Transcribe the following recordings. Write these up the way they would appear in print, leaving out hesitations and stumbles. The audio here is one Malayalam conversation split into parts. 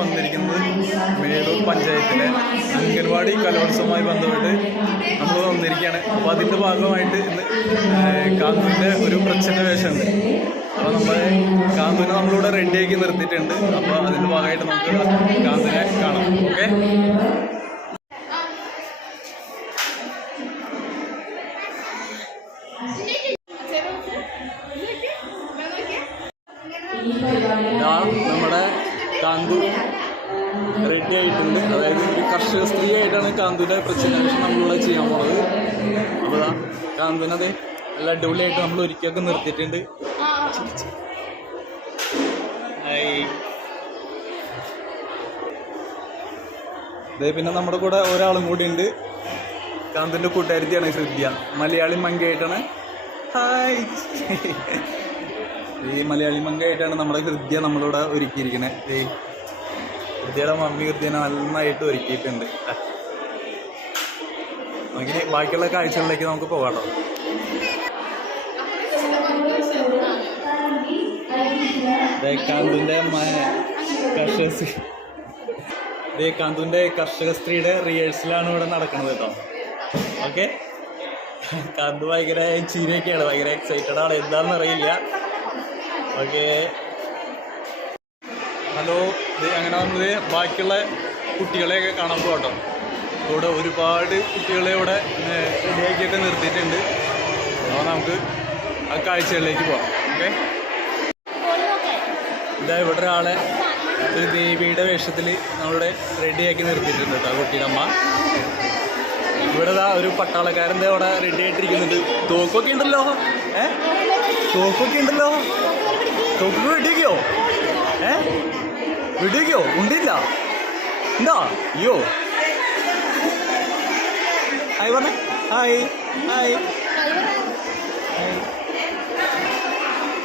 വന്നിരിക്കുന്നത് മേടൂർ പഞ്ചായത്തിലെ അംഗൻവാടി കലോത്സവവുമായി ബന്ധപ്പെട്ട് നമ്മൾ വന്നിരിക്കുകയാണ്. അപ്പോൾ അതിൻ്റെ ഭാഗമായിട്ട് ഇന്ന് കാന്തുവിൻ്റെ ഒരു പ്രച്ഛന്ന വേഷമുണ്ട്. അപ്പോൾ കാന്തുവിനെ നമ്മളിവിടെ റെഡിയാക്കി നിർത്തിയിട്ടുണ്ട്. അപ്പോൾ അതിൻ്റെ ഭാഗമായിട്ട് നമുക്ക് കാന്തുവിനെ കാണാം. ഓക്കെ, നമ്മുടെ കാന്തു റെഡി ആയിട്ടുണ്ട്. അതായത് ഒരു കർഷക സ്ത്രീ ആയിട്ടാണ് കാന്തുവിൻ്റെ പ്രച്ഛന്നവേഷം നമ്മളിവിടെ ചെയ്യാൻ പോകുന്നത്. അപ്പോൾ കാന്തുവിനത് നല്ല അടിപൊളിയായിട്ട് നമ്മൾ ഒരിക്കലൊക്കെ നിർത്തിയിട്ടുണ്ട്. ഇതേ പിന്നെ നമ്മുടെ കൂടെ ഒരാളും കൂടി ഉണ്ട്. കാന്തുവിൻ്റെ കൂട്ടുകാരിയാണ് ഹൃദ്യ, മലയാളി മങ്കയായിട്ടാണ്. ഹായ്, ഈ മലയാളി മങ്കയായിട്ടാണ് നമ്മുടെ ഹൃദ്യ നമ്മളിവിടെ ഒരുക്കിയിരിക്കുന്നത്. ഹൃദ്യയുടെ മമ്മി ഹൃദ്യനെ നന്നായിട്ട് ഒരുക്കിയിട്ടുണ്ട്. അങ്ങനെ ബാക്കിയുള്ള കാഴ്ചകളിലേക്ക് നമുക്ക് പോകാട്ടോ. കാന്തുവിൻ്റെ കർഷക സ്ത്രീയുടെ റിഹേഴ്സലാണ് ഇവിടെ നടക്കുന്നത് കേട്ടോ. ഓക്കെ, കാന്തു ഭയങ്കര ചീരയൊക്കെയാണ്, ഭയങ്കര എക്സൈറ്റഡ് ആണ്, എന്താണെന്ന് അറിയില്ല. Okay, hello. അങ്ങനെ നമ്മൾ ബാക്കിയുള്ള കുട്ടികളെയൊക്കെ കാണാൻ പോകട്ടോ. ഇവിടെ ഒരുപാട് കുട്ടികളെ ഇവിടെ റെഡിയാക്കിയൊക്കെ നിർത്തിയിട്ടുണ്ട്. അപ്പോൾ നമുക്ക് ആ കാഴ്ചകളിലേക്ക് പോകാം. ഓക്കെ, ഇതാ ഇവിടെ ഒരാളെ ഒരു ദേവിയുടെ വേഷത്തിൽ നമ്മളിവിടെ റെഡിയാക്കി നിർത്തിയിട്ടുണ്ട് കേട്ടോ, കുട്ടിയുടെ അമ്മ. ഇവിടെ ഒരു പട്ടാളക്കാരൻ്റെ അവിടെ റെഡി ആയിട്ടിരിക്കുന്നുണ്ട്. തോക്കൊക്കെ ഉണ്ടല്ലോ, തോക്കൊക്കെ ഉണ്ടല്ലോ. തോക്കൊക്കെ വെടിവെക്കോ? വെടിവെക്കോ? ഉണ്ടില്ല എന്താ? അയ്യോ, ഹായ് പറഞ്ഞേ. Hi hi.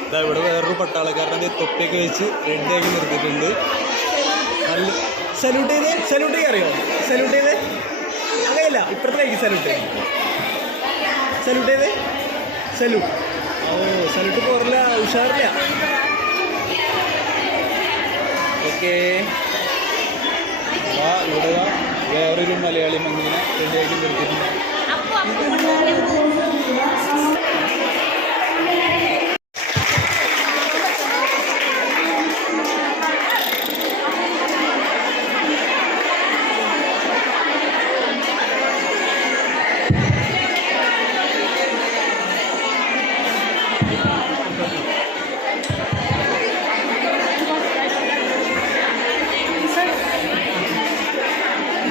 ഇതാ ഇവിടെ വേറൊരു പട്ടാളക്കാരൻ്റെ തൊപ്പിയൊക്കെ വെച്ച് റെഡിയാക്കി നിർത്തിയിട്ടുണ്ട്. നല്ല സല്യൂട്ട് ചെയ്തേ. സല്യൂട്ട് ചെയ്യാൻ അറിയോ? സല്യൂട്ട് ചെയ്തേ. അങ്ങനെയല്ല, ഇപ്പുറത്തേക്ക് സല്യൂട്ട് ചെയ്തേ. സല്യൂട്ട് ചെയ്തേ. സല്യൂട്ട്. ഓ, സല്യൂട്ട് പോറില്ല, ഉഷാറില്ല. ഓക്കെ, ഇവിടെ വേറൊരു മലയാളി മങ്ങിനെ റെഡിയാക്കി നിർത്തിയിട്ടുണ്ട്.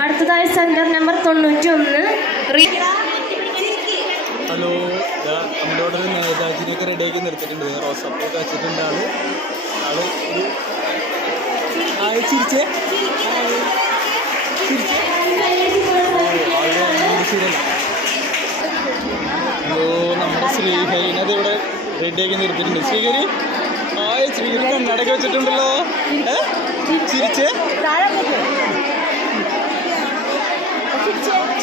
അടുത്തതായി സെന്റർ നമ്പർ 91. ഹലോ, നമ്മളോട് ഒരു നേതാജിനെയൊക്കെ റെഡിയാക്കി നിർത്തിയിട്ടുണ്ട്. റോസപ്പൊക്കെ വെച്ചിട്ടുണ്ട്. ആള് ഒരു ചിരിച്ചേ. ഹലോ, നമ്മുടെ ശ്രീഹരിനെ അത് ഇവിടെ റെഡിയാക്കി നിർത്തിയിട്ടുണ്ട്. ശ്രീഹരി, ശ്രീഹരി കണ്ണടയൊക്കെ വെച്ചിട്ടുണ്ടല്ലോ. ചിരിച്ചേ.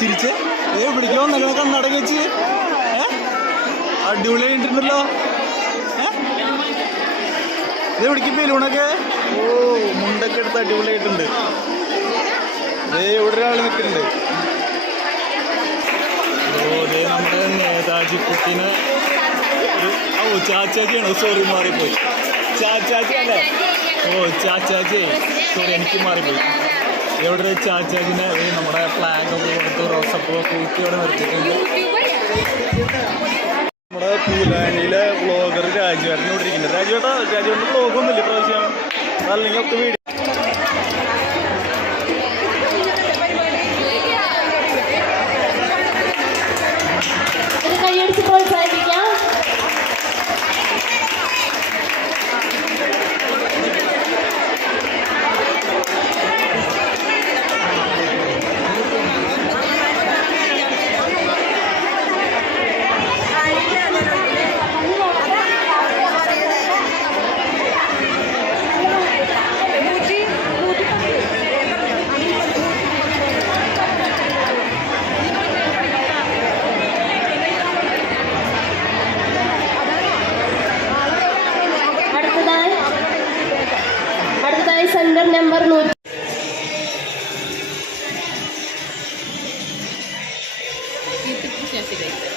ചിരിച്ച് പിടിക്കോ? നല്ല കണ്ണടക്കി വെച്ച് അടിപൊളിയായിട്ടുണ്ടല്ലോ. ഇത് പിടിക്കും ബലൂണൊക്കെ. ഓ, മുണ്ടൊക്കെ എടുത്ത് അടിപൊളിയായിട്ടുണ്ട്. ഇവിടെ ഒരാൾ നിൽക്കുന്നുണ്ട്. ഓ, നമ്മുടെ നേതാജി കുട്ടീനെ ചാച്ചാജിയാണോ? സോറി, മാറിപ്പോയി. ചാച്ചാജി അല്ലേ? ഓ, ചാച്ചാജി, സോറി, എനിക്ക് മാറിപ്പോയി. ഇവിടെ ഒരു ചാച്ചാജിനെ നമ്മുടെ ഫ്ലാഗൊക്കെ കൊടുത്ത് റോസപ്പൊക്കെ ഊറ്റി അവിടെ നിർത്തിയിട്ടുണ്ട്. നമ്മുടെ പൂലാനിയിലെ വ്ളോഗർ രാജുവേട്ടനെ ഇരിക്കുന്നുണ്ട്. രാജുവേട്ടൻ്റെ വ്ളോഗൊന്നുമില്ല പ്രാവശ്യം, അല്ലെങ്കിൽ ഒക്കെ വീഡിയോ. മെസ്സേജ് അയച്ചു